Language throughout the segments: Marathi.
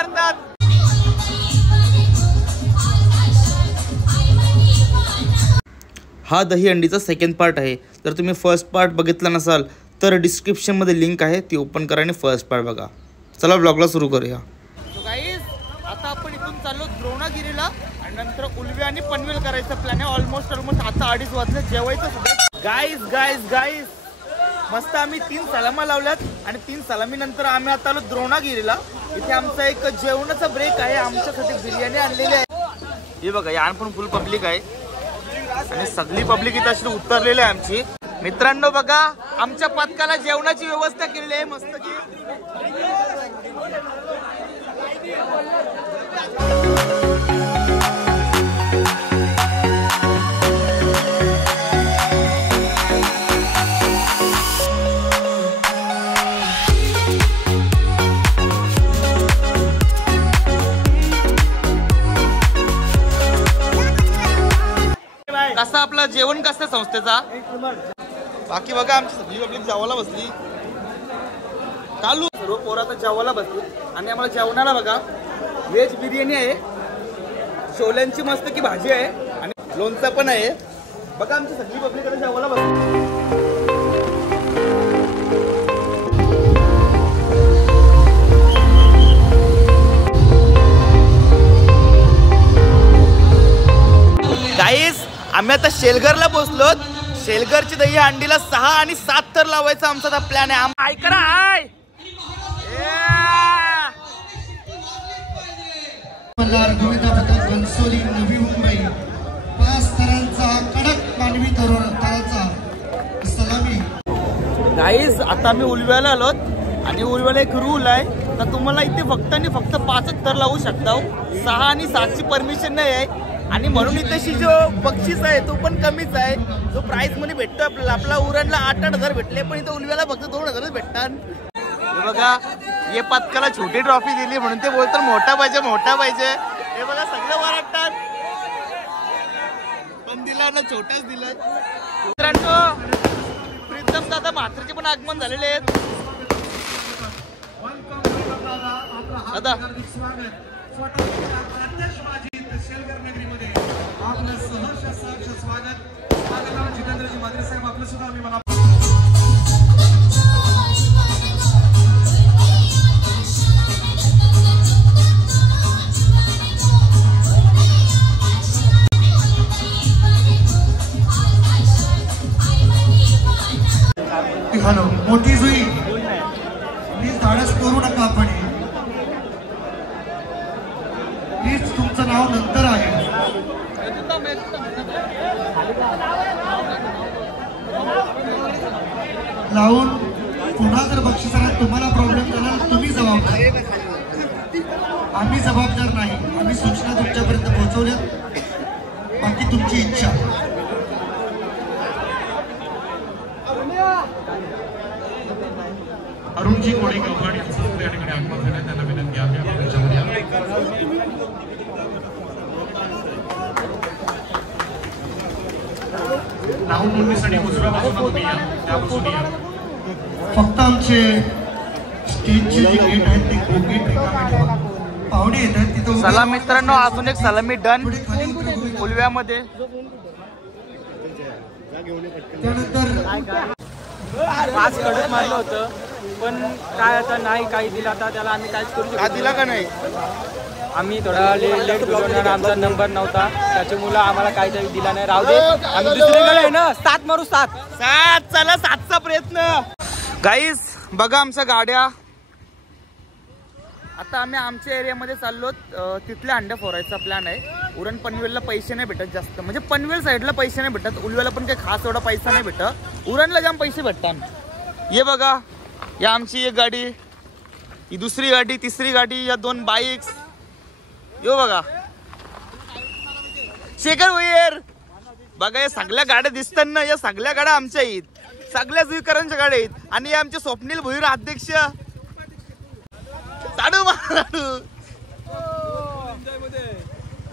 करतात. हा दही अंडीचा सेकंड पार्ट आहे. जर तुम्ही फर्स्ट पार्ट बघितला नसाल तर डिस्क्रिप्शनमध्ये लिंक आहे, ती ओपन करा आणि फर्स्ट पार्ट बघा. चला ब्लॉगला सुरू करूया. गाईज आता आपण इथून चाललो द्रोणागिरीला आणि नंतर उलवे आणि पनवेल करायचा प्लॅन आहे. ऑलमोस्ट आता 2:30 वाजले, जेवायचं सुद्धा. गाईज मस्त आम्ही 3 सलामा लावल्यात आणि 3 सलामी नंतर आम्ही आता आलो द्रोणागिरीला. इथे आमचा एक जेवणाचा ब्रेक आहे. आमच्यासाठी बिर्याणी आणलेली आहे. हे बघा, या पण फुल पब्लिक आहे आणि सगळी पब्लिक इथे अशी उतरलेली आहे आमची. मित्रांनो बघा, आमच्या पथकाला जेवणाची व्यवस्था केलेली आहे मस्त की. कसं आपलं जेवण कसं संस्थेचा. बाकी बघा आमची सगळी पब्लिक जेवायला बसली. चालू सर्व पोरं आता जेवायला बसली आणि आम्हाला जेवणाला बघा व्हेज बिर्याणी आहे, छोल्यांची मस्त की भाजी आहे आणि लोणचं पण आहे. बघा आमची सगळी पब्लिक आता जेवायला बसली. गाईस आम्ही आता शेलघरला पोहोचलो. शेलघरची दही अंडीला 6 आणि 7 तर लावायचा आमचा आता प्लॅन आहे. ऐका हाय नवी मुंबई 5 थरांचा कडक मानवी तराचा सलामी. गाईस आता आम्ही उलव्याला आलोत आणि उलव्याला एक रूल आहे तर तुम्हाला इथे फक्त आणि फक्त 5च थर लावू शकता. 6 आणि 7ची परमिशन नाही आहे आणि म्हणून इथेशी जो बक्षीस आहे तो पण कमीच आहे. जो प्राइस मध्ये भेटतो आपल्याला, आपला उरणला 8-8 हजार भेटले पण इथं उलव्याला फक्त 2,000च भेटतात. हे बघा, हे पथकाला छोटी ट्रॉफी दिली म्हणून ते बोलतात मोठा पाहिजे मोठा पाहिजे. हे बघा सगळं वाटतात पण दिला ना, छोटाच दिलं. मित्रांनो प्रीतम दादा म्हात्रेचे पण आगमन झालेले आहेत. दादा आपलं सहर्ष स्वागत. जितेंद्रजी मात्रे साहेब आपलं सुद्धा आम्ही मला हॅलो मोठी जुई प्लीज धाडस करू नका. आपण प्लीज तुमचं नाव नंतर आहे. लावून पुन्हा जर बक्षिसाला तुम्हाला प्रॉब्लेम झाला तुम्ही जबाबदार, आम्ही जबाबदार नाही. आम्ही सूचना तुमच्यापर्यंत पोहोचवल्या, बाकी तुमची इच्छा. अरुणजी कोळेगावकर यांचं या ठिकाणी आगमन झालं, त्यांना विनंती आहे नाव नोंदणीसाठी उजव्या बाजूला तुम्ही या, त्या बाजूने या. फक्त आमचे स्टेजचे जे गेट आहेत ते गेट रिकामे ठेवा. पाहुणे येतात तिथं. चला मित्रांनो, अजून एक सलामी डन उलव्यामध्ये. त्यानंतर 5 कडक मारलं होतं पण काय आता नाही काही दिला. आता त्याला आम्ही काहीच करू शकतो. दिला का नाही, आम्ही थोडा लेट बोलवणार, आमचा नंबर नव्हता त्याच्यामुळे आम्हाला काही दिला नाही. राहू दे, आम्ही दुसरीकडे आहे ना. 7 मारू 7. चला 7चा प्रयत्न. गाईस बघा आमच्या गाड्या. आता आम्ही आमच्या एरियामध्ये चाललो, तिथल्या अंड्या फोरायचा प्लॅन आहे. उरण पनवेलला पैसे नाही भेटत जास्त, म्हणजे पनवेल साईडला पैसे नाही भेटत. उलव्याला पण काही खास एवढा पैसा नाही भेटत. उरणला जाम पैसे भेटतात. ये बघा, या आमची एक गाडी, ही दुसरी गाडी, तिसरी गाडी, या 2 बाईक्स. यो बघा शेखर भुईर. बघा या सगळ्या गाड्या दिसतात ना, या सगळ्या गाड्या आमच्या आहेत, सगळ्या जुईकरांच्या गाड्या आहेत. आणि आमचे स्वप्नील भुईर अध्यक्ष. साडू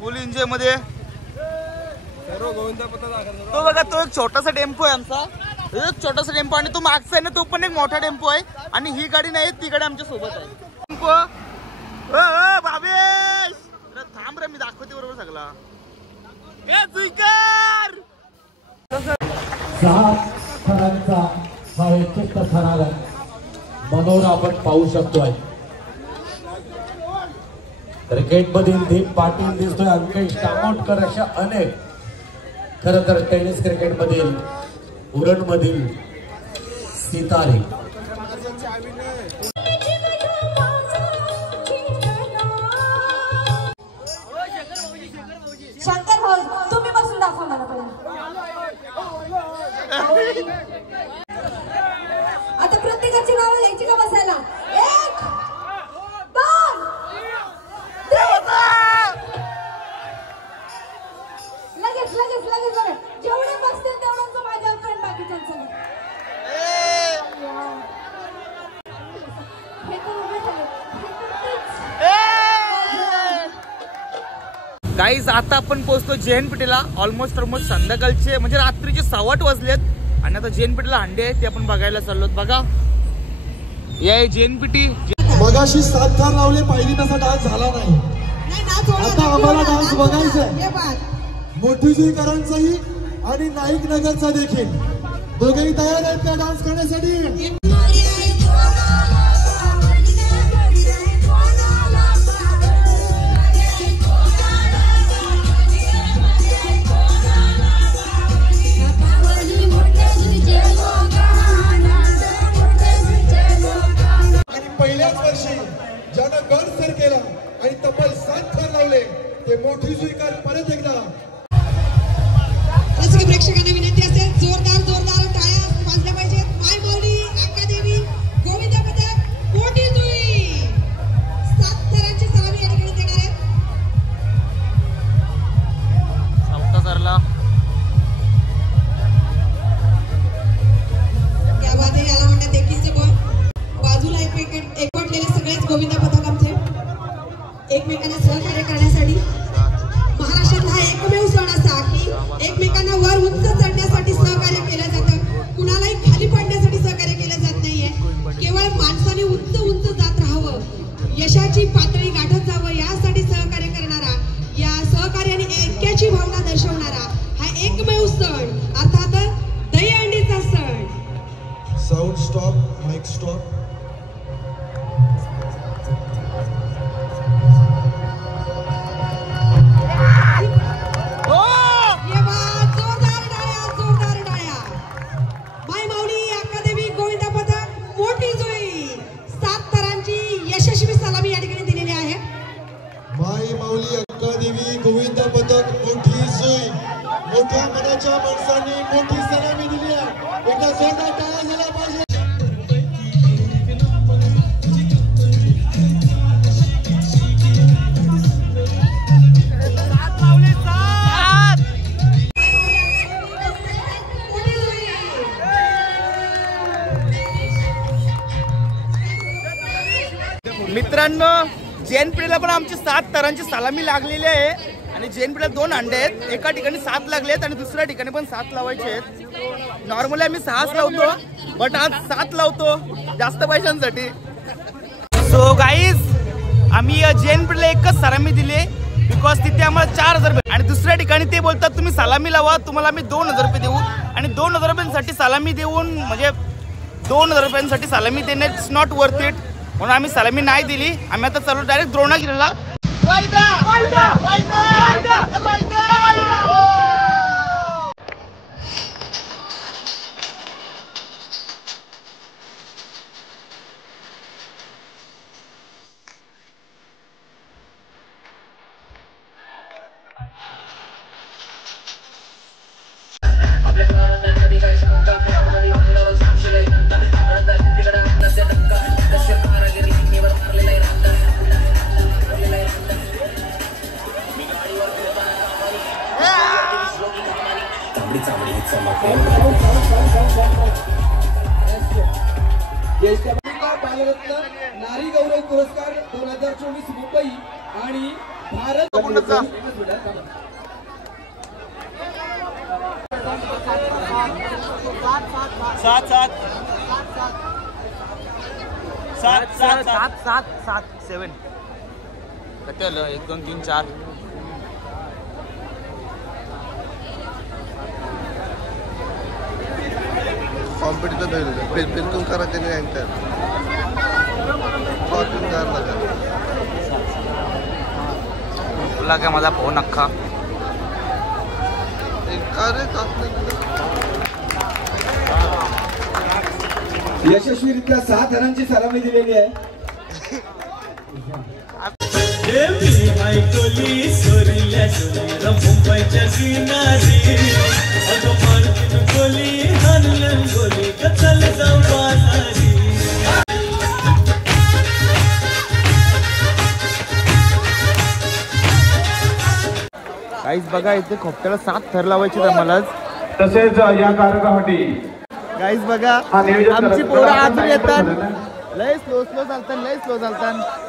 फुल एन्जॉय मध्ये. तो बघा, तो एक छोटासा टेम्पो आहे आमचा, एक छोटासा टेम्पो. आणि तो मागचा आहे ना, तो पण एक मोठा टेम्पो आहे. आणि ही गाडी नाही, ती गाडी आमच्या सोबत आहे. टेम्पो 6 थरांचा हा एकचित्त थरार मनोरा आपण पाहू शकतोय. क्रिकेटमधील दीप पाटील दिसतोय, अंकेश तामोटकर अशा अनेक खरं तर टेनिस क्रिकेटमधील उरणमधील सितारे. शंकर भाऊ तुम्ही बसून दाखवा मला पहिला. आता प्रत्येकाची नावं लिहायची का बसायला? 1 2 3 लगेच लगेच लगेच लगेच जेवढे बसते तेवढ्यांचं माझ्या फ्रेंड बाकीच्यांचं नाही. हे तर उभे झाले. गाईज आता आपण पोहोचतो JNPT ऑलमोस्ट संध्याकाळचे म्हणजे रात्रीचे 6:15 वाजलेत आणि आता JNPT हंडे आहे ते आपण बघायला चाललोत. बघा या JNPT मगाशी 7 थार लावले, पाहिजे तसा डान्स झाला नाही. आता आम्हाला डान्स बघायचा आहे. मोठीजीकरांचाही आणि नाईक नगरचा देखील. दोघेही तयार आहेत का डान्स करण्यासाठी? पहिल्याच वर्षी ज्यानं गड सर केला आणि तब्बल 7 थार लावले ते मोठी स्वीकार परत एकदा. प्रेक्षकांना विनंती असेल जोरदार जोरदार टाळ्या वाजल्या पाहिजेत. माय माऊली अक्कादेवी गोविंदा पथक मोठी जुई 7 थरांची सलामी या ठिकाणी देणार आहेत. सरला या वादे याला म्हणतात एकीचे बळ. बाजूला एकवटलेले सगळेच गोविंदा पथक आमचे एकमेकांना सहकार्य करण्यासाठी. महाराष्ट्रात हा एकमेव सण असा की एकमेकांना वर उंच चढण्यासाठी सहकार्य केलं जातं, कुणालाही खाली पडण्यासाठी सहकार्य केलं जात नाहीये. केवळ माणसाने उंच उंच जात राहावं, यशाची पातळी गाठत जावं यासाठी सहकार्य करणारा, या सहकार्याने ऐक्याची भावना दर्शवणारा हा एकमेव सण अर्थात दहीहंडीचा सण. Sound stop, mic stop. Govinda पथक मोठी सोय. मोठ्या मनाच्या माणसांनी मोठी सलामी दिली आहे. एकदा जोरदार टाळ्या झाल्या पाहिजे. मित्रांनो JNPT पण आमची 7 थरांची सलामी लागलेली आहे आणि JNPT 2 अंडे आहेत. एका ठिकाणी 7 लागले आहेत आणि दुसऱ्या ठिकाणी पण 7 लावायचे आहेत. नॉर्मली आम्ही 6 लावतो बट आज 7 लावतो जास्त पैशांसाठी. सो गाईज आम्ही JNPT एकच सलामी दिली बिकॉज तिथे आम्हाला 4000 रुपये आणि दुसऱ्या ठिकाणी ते बोलतात तुम्ही सलामी लावा तुम्हाला आम्ही 2000 रुपये देऊ आणि 2000 रुपयांसाठी सलामी देऊन म्हणजे 2000 रुपयांसाठी सलामी देणे इट्स नॉट वर्थ इट. म्हणून आम्ही सलामी नाही दिली. आम्ही आता चालू डायरेक्ट द्रोणागिरीला. नारी गौरव पुरस्कार 2024 मुंबई आणि भारत. सात 7 कटल 1 2 3 4. कॉम्पिटिशन होईल बिलकुल करायचं नाही यांच्यात तुला काय माझा फोन अख्खा यशस्वीरित्या 6 रनांची सलामी दिलेली आहे. गाईज बघा इथे खोपट्याला 7 थर लावायचे आम्हालाच. तसेच या कार्यक्रमासाठी गाईज बघा आमची पोरं अजून येतात. लय स्लो चालतात, लय स्लो चालतात.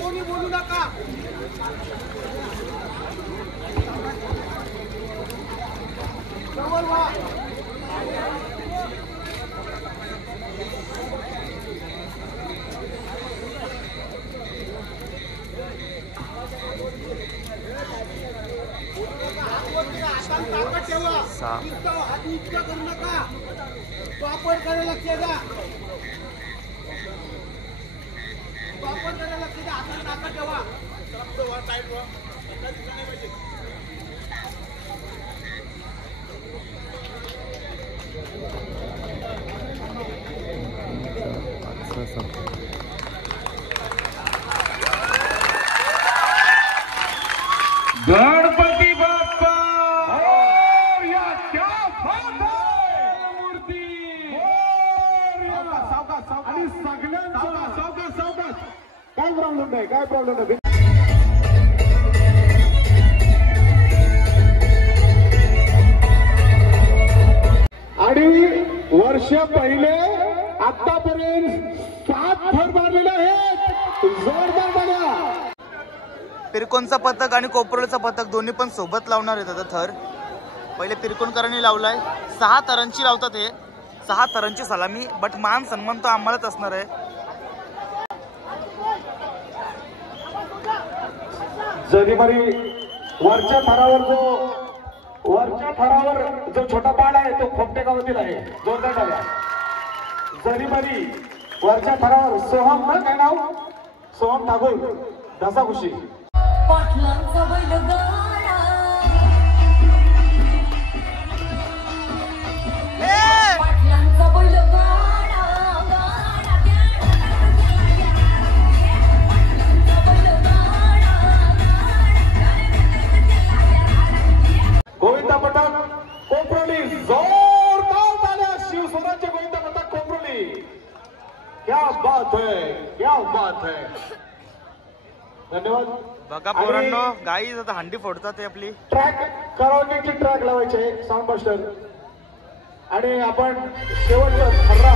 कोणी बोलू नका. हात उचला करू नका. वापर करायला लक्ष द्या. वापर करायला लक्ष द्या. हातात नाका ठेवा. गणपती बाप्पा मोरया. क्या बात आहे. मूर्ती सावकाश आणि सगळ्यांचा सावकाश. काय प्रॉब्लेम नाही. आणि वर्ष पहिले आतापर्यंत 7 थर मारलेले आहेत. जोरदार बघा. पिरकोनचा पथक आणि कोपरोलीचा पथक दोन्ही पण सोबत लावणार आहेत आता थर. पहिले पिरकोनकरांनी लावलाय. 6 थरांची लावतात हे. 6 थरांची सलामी. बट मान सन्मान तो आम्हालाच असणार आहे. जरीमारी वरच्या थरावर जो छोटा बाळ आहे तो खोपटे गावातील आहे. जोरदार टाळ्या. जरीमारी वरच्या थरावर सोहम ना काय नाव सोहम ठाकूर ढसाखुशी. पाटलांचा बैलगाडा पाटलांचा बैलगाडा गोविंदा पथक कोपरोली. जोरदार ताल्या. शिवस्वराज्य गोविंदा पथक कोपरोली. क्या बात है. धन्यवाद. बघा पोरांनो गाईज आता हंडी फोडतात ते आपली. ट्रॅक करावण्याची ट्रॅक लावायचे साऊंड मास्टर. आणि आपण शेवटचा खर्रा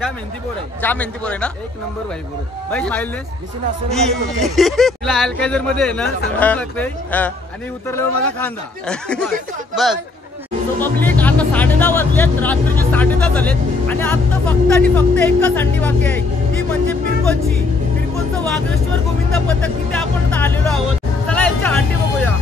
जाम मेहनती पोर आहे ना. एक नंबर भाई पोर भाई. स्माइलनेस तिला अल्कायझर मध्ये ना समजून लागते. आणि उतरल्यावर माझा खांदा बस. सो पब्लिक आता 10:30 वाजलेत. रात्रीचे 10:30 झालेत. आणि आता फक्त एकच हंडी बाकी आहे. ती म्हणजे पिरकोनची. पिरकोनचं वागेश्वर गोविंदा पथक. तिथे आपण आलेलो आहोत. चला यांची हंडी बघूया.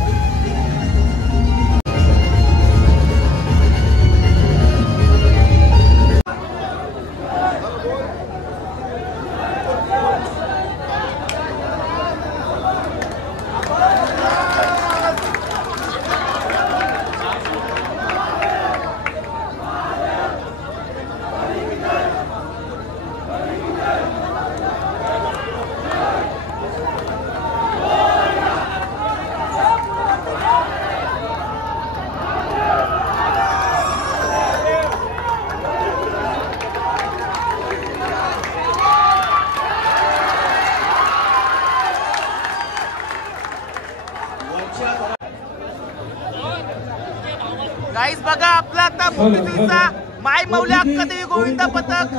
गाईस बघा आपला आता भूमितीचा माय मौल्या अक्कादेवी गोविंदा पथक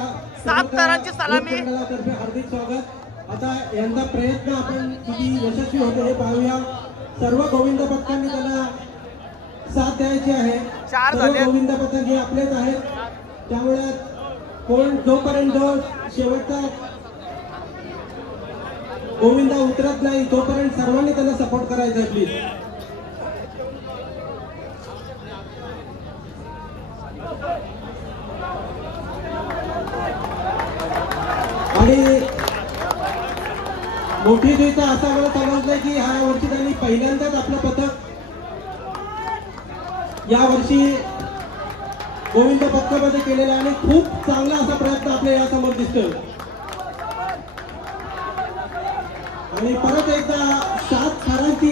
7 थरांची सलामी. हार्दिक स्वागत. आता यांचा प्रयत्न आपण किती यशस्वी होतो हे पाहूया. सर्व गोविंद पथकांनी त्यांना साथ द्यायची आहे. 4 झाले. गोविंद पथक हे आपलेच आहेत, त्यामुळे कोण जोपर्यंत शेवटचा गोविंदा उतरत नाही तोपर्यंत सर्वांनी त्यांना सपोर्ट करायचा आहे प्लीज. आणि मोठी गोष्ट असं मला समजलं की ह्या वर्षी त्यांनी पहिल्यांदाच आपलं पथक या वर्षी गोविंद पथकामध्ये केलेला आणि खूप चांगला असा प्रयत्न आपल्या यासमोर दिसतोय. आणि परत एकदा 7 थरांची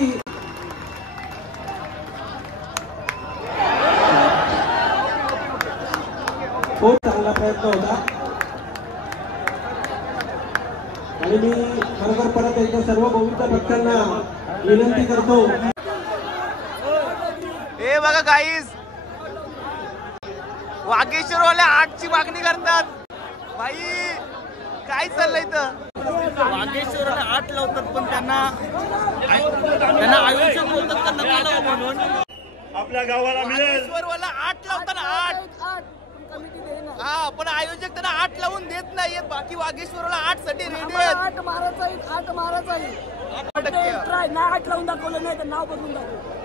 खूप चांगला प्रयत्न होता. आणि मी खरोखर परत एकदा सर्व गोविंद भक्तांना विनंती करतो. हे बघा गाईस वागेश्वरवाले 8 ची मागणी करतात. भाई काय चाललंय तर वागेश्वरवाले 8 लावतात पण त्यांना आयुष्य बोलतात का नका लावू म्हणून. आपल्या गावाला मिळेल. वागेश्वरवाला 8 लावतात 8. हा पण आयोजक त्यांना 8 लावून देत नाहीयेत. बाकी वागेश्वरला 8 साठी रेडी आहेत. 8 मारायचं आहे, 8 मारायचं आहे. 8% ट्राय ना 8 लावून दाखवलं नाही तर नाव बदलून दाखव.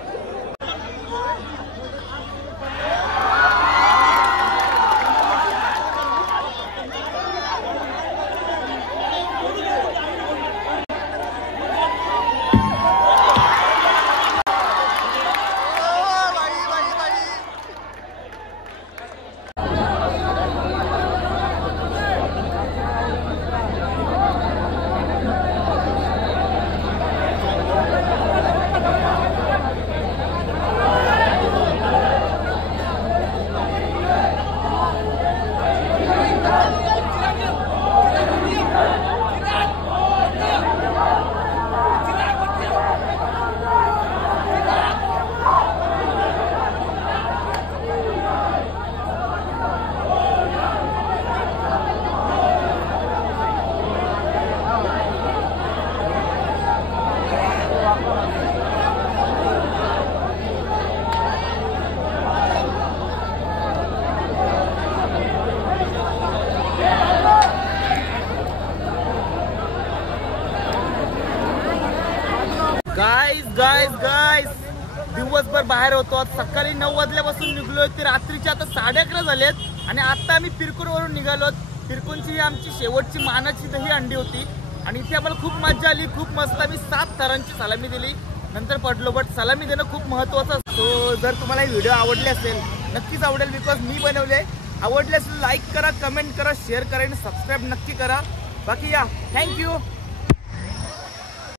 गाईस दिवसभर बाहेर होतो. सकाळी 9 वाजल्यापासून निघलोय ते रात्रीचे आता 11:30 झालेत. आणि आता आम्ही पिरकोनवरून निघालो. पिरकोनची ही आमची शेवटची मानाची दही अंडी होती आणि इथे आम्हाला खूप मजा आली. खूप मस्त. आम्ही 7 थरांची सलामी दिली, नंतर पडलो. बट सलामी देणं खूप महत्त्वाचं असतो. जर तुम्हाला ही व्हिडिओ आवडली असेल नक्कीच आवडेल, बिकॉज मी बनवले. आवडले असेल लाईक करा, कमेंट करा, शेअर करा आणि सबस्क्राईब नक्की करा. बाकी या थँक्यू.